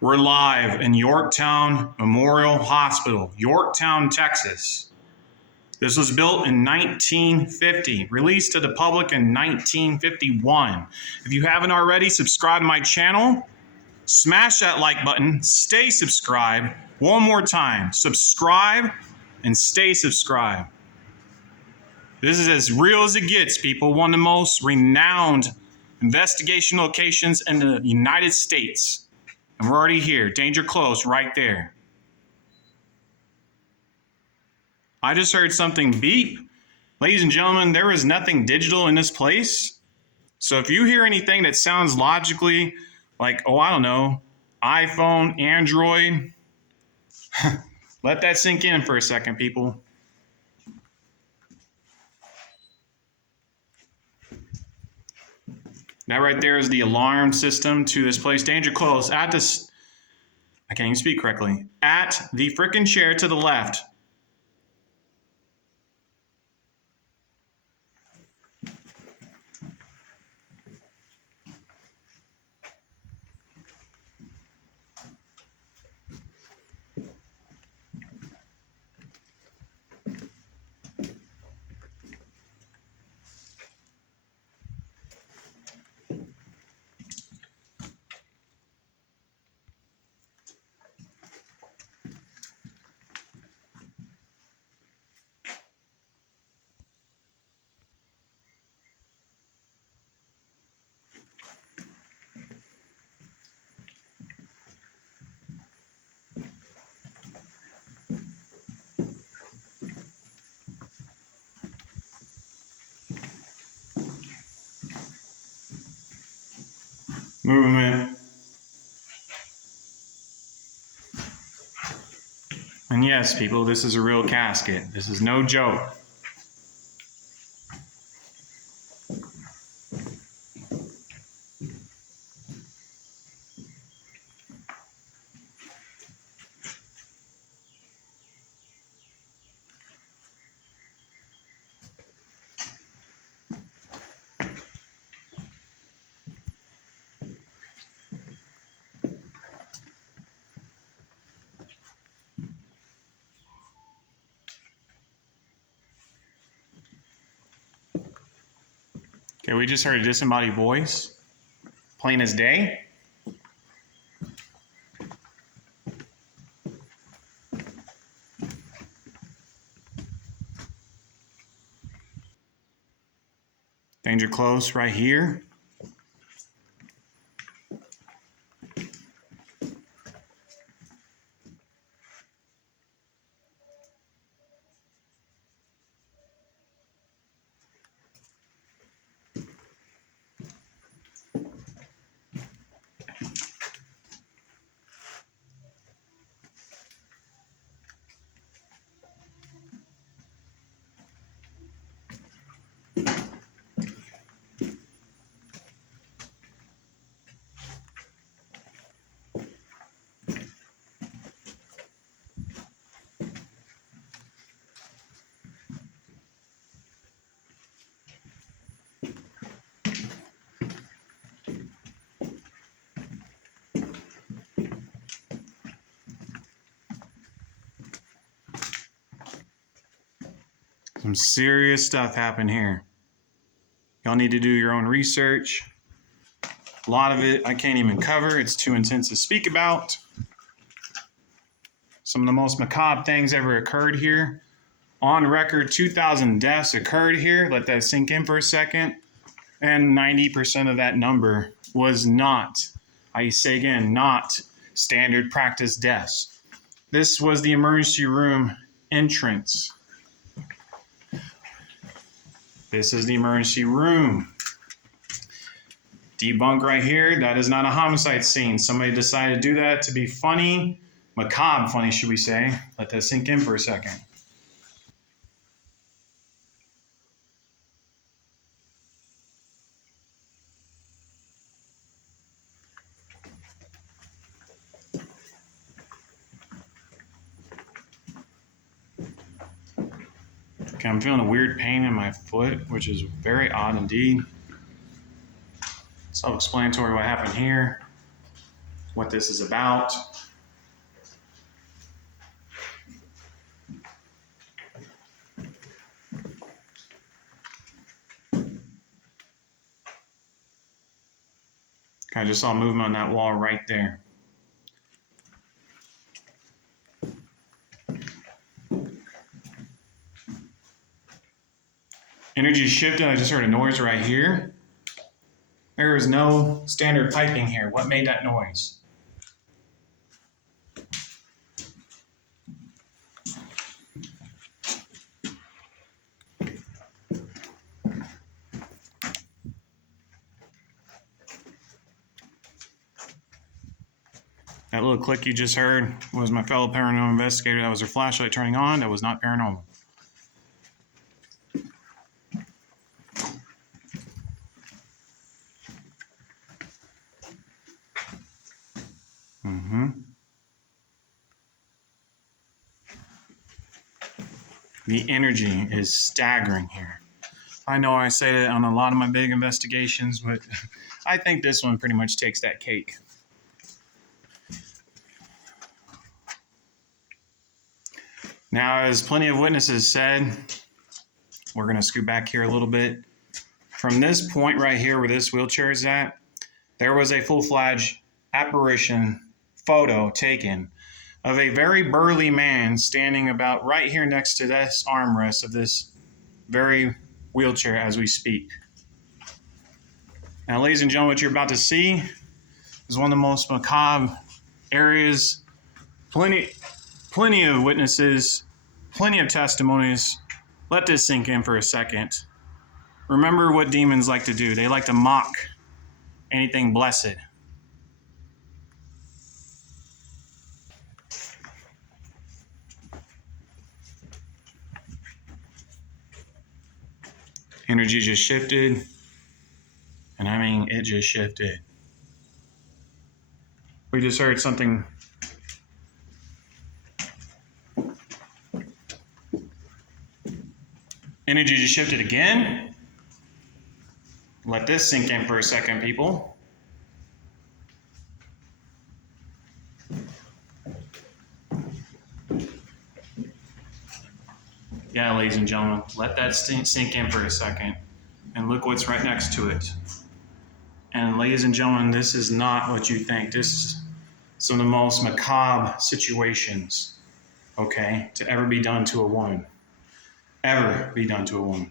We're live in Yorktown Memorial Hospital, Yorktown, Texas. This was built in 1950, released to the public in 1951. If you haven't already, subscribe to my channel. Smash that like button. Stay subscribed. One more time. Subscribe and stay subscribed. This is as real as it gets, people. One of the most renowned investigation locations in the United States. And we're already here. Danger close right there. I just heard something beep. Ladies and gentlemen, there is nothing digital in this place. So if you hear anything that sounds logically like, oh, I don't know, iPhone, Android, let that sink in for a second, people. That right there is the alarm system to this place. Danger close. At this, I can't even speak correctly. At the frickin' chair to the left. Movement. And yes, people, this is a real casket. This is no joke. Okay, we just heard a disembodied voice, plain as day. Danger close right here. Some serious stuff happened here. Y'all need to do your own research. A lot of it I can't even cover. It's too intense to speak about. Some of the most macabre things ever occurred here. On record, 2,000 deaths occurred here. Let that sink in for a second. And 90% of that number was not, I say again, not standard practice deaths. This was the emergency room entrance. This is the emergency room. Debunk right here. That is not a homicide scene. Somebody decided to do that to be funny. Macabre funny, should we say. Let that sink in for a second. Okay, I'm feeling a weird pain in my foot, which is very odd indeed. Self-explanatory what happened here. what this is about. I just saw movement on that wall right there. Energy shifted. I just heard a noise right here. There is no standard piping here. What made that noise? That little click you just heard was my fellow paranormal investigator. That was their flashlight turning on. That was not paranormal. The energy is staggering here. I know I say that on a lot of my big investigations, but I think this one pretty much takes that cake. Now, as plenty of witnesses said, we're going to scoot back here a little bit. From this point right here where this wheelchair is at, there was a full-fledged apparition photo taken of a very burly man standing about right here next to this armrest of this very wheelchair as we speak. Now, ladies and gentlemen, what you're about to see is one of the most macabre areas. Plenty of witnesses, plenty of testimonies. Let this sink in for a second. Remember what demons like to do. They like to mock anything blessed. Energy just shifted. And I mean, it just shifted. We just heard something. Energy just shifted again. Let this sink in for a second, people. Yeah, ladies and gentlemen, let that sink in for a second. And look what's right next to it. And ladies and gentlemen, this is not what you think. This is some of the most macabre situations, okay, to ever be done to a woman. Ever be done to a woman.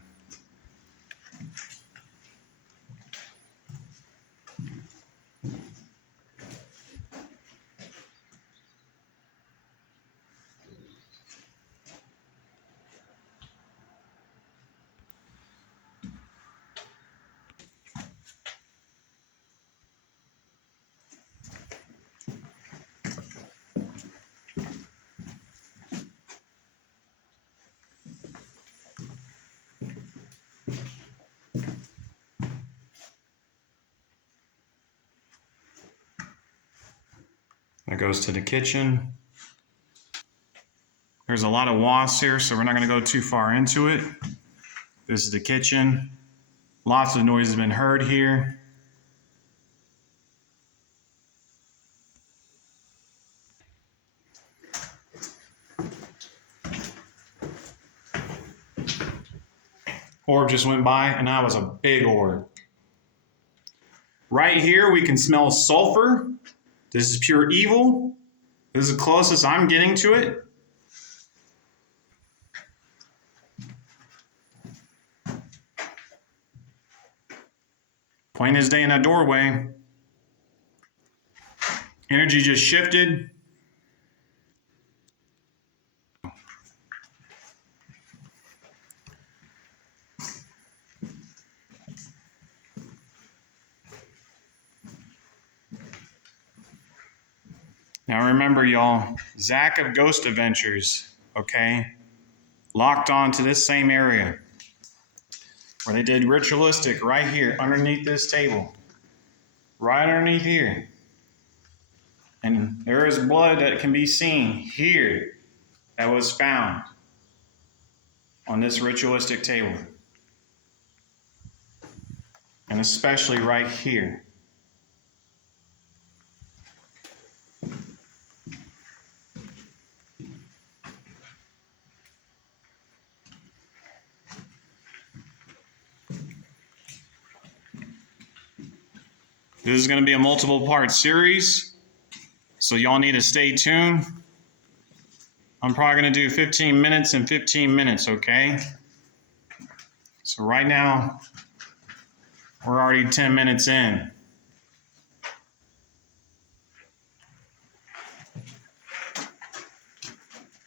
That goes to the kitchen. There's a lot of wasps here, so we're not going to go too far into it. This is the kitchen. Lots of noise has been heard here. Orb just went by, and that was a big orb. Right here, we can smell sulfur. This is pure evil. This is the closest I'm getting to it. Plain as day in that doorway. Energy just shifted. Now remember, y'all, Zak of Ghost Adventures, okay, locked on to this same area where they did ritualistic right here underneath this table, right underneath here. And there is blood that can be seen here that was found on this ritualistic table. And especially right here. This is going to be a multiple part series, so y'all need to stay tuned. I'm probably going to do 15 minutes and 15 minutes, okay? So right now, we're already 10 minutes in.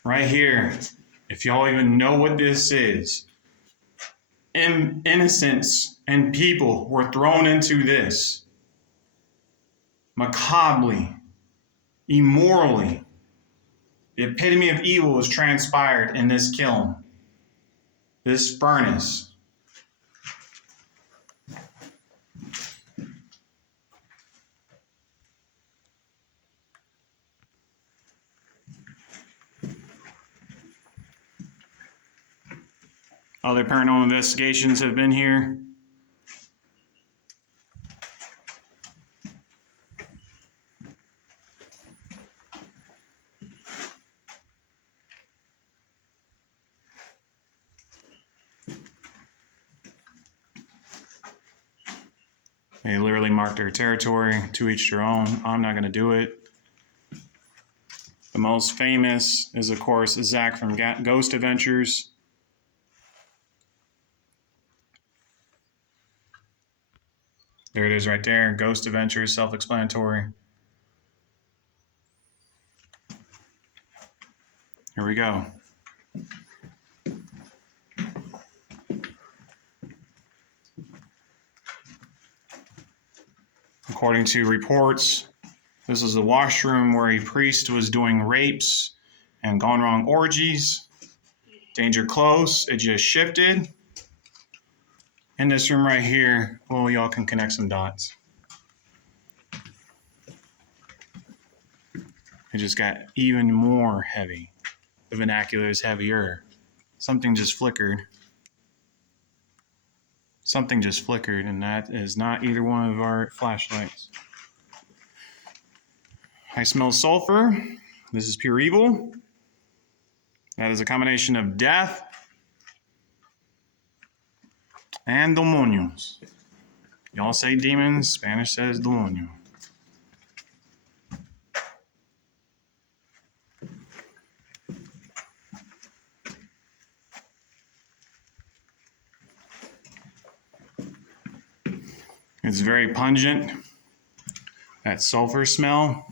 Right here, if y'all even know what this is, innocents and people were thrown into this. Macabrely, immorally. The epitome of evil was transpired in this kiln, this furnace. Other paranormal investigations have been here. They literally mark their territory, to each their own. I'm not going to do it. The most famous is, of course, Zak from Ghost Adventures. There it is right there, Ghost Adventures, self-explanatory. Here we go. According to reports, this is the washroom where a priest was doing rapes and gone wrong orgies. Danger close, it just shifted. In this room right here, well, y'all can connect some dots. It just got even more heavy. The vernacular is heavier. Something just flickered. Something just flickered, and that is not either one of our flashlights. I smell sulfur. This is pure evil. That is a combination of death and demonios. Y'all say demons, Spanish says demonio. It's very pungent. That sulfur smell.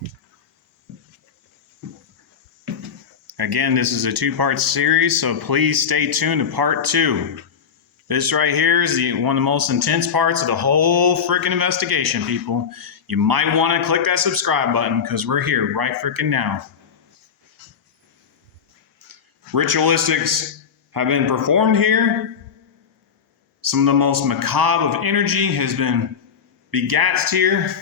Again, this is a two-part series, so please stay tuned to part 2. This right here is one of the most intense parts of the whole freaking investigation, people. You might want to click that subscribe button because we're here right freaking now. Ritualistics have been performed here. Some of the most macabre of energy has been begatsed here.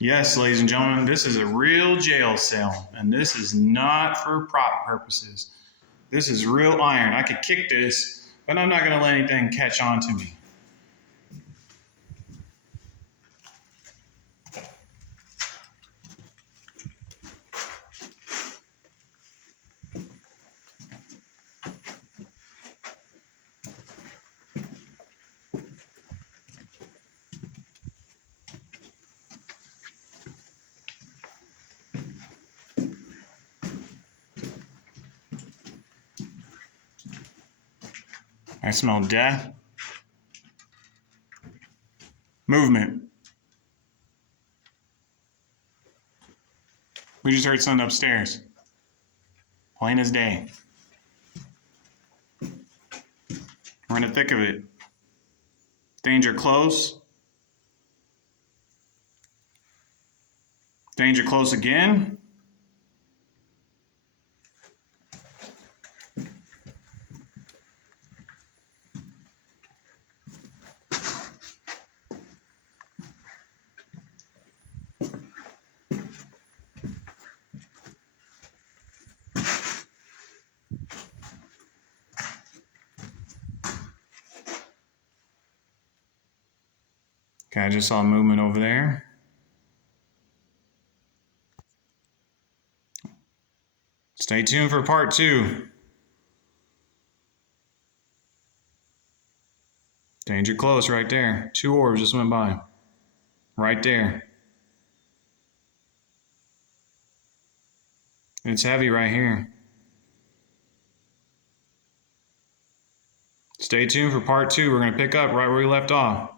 Yes, ladies and gentlemen, this is a real jail cell, and this is not for prop purposes. This is real iron. I could kick this, but I'm not going to let anything catch on to me. I smell death. Movement. We just heard something upstairs. Plain as day. We're in the thick of it. Danger close. Danger close again. Okay, I just saw movement over there. Stay tuned for part 2. Danger close right there. 2 orbs just went by. Right there. It's heavy right here. Stay tuned for part 2. We're going to pick up right where we left off.